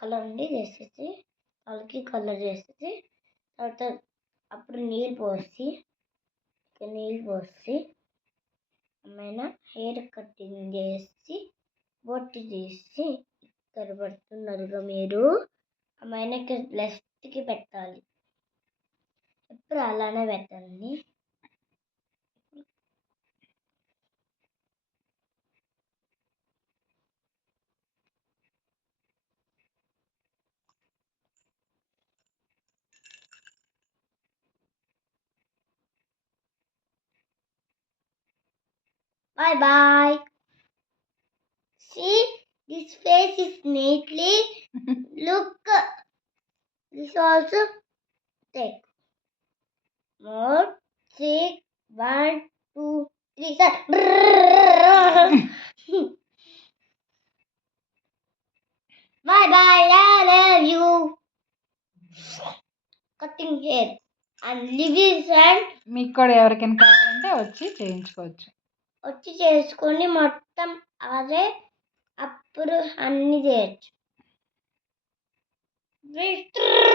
కలర్ ఉండి చేసేసి వాళ్ళకి కలర్ చేసేసి తర్వాత అప్పుడు నీళ్ళు పోసి అమ్మాయిన హెయిర్ కటింగ్ చేసి బొట్టు తీసి ఇక్కడ పడుతున్నారుగా మీరు అమ్మాయినకి లెఫ్ట్కి పెట్టాలి. ఎప్పుడు అలానే పెట్టండి. Bye. See, this face is neatly. Look, this also take. More. 6, 1, 2, 3, start. Bye. I love you. Cutting hair and leaves and మీకు కూడా ఎవరికైనా కావాలంటే వచ్చి చేయించుకోవచ్చు. వచ్చి చేసుకొని మొత్తం అదే అప్పుడు అన్ని చేయొచ్చు.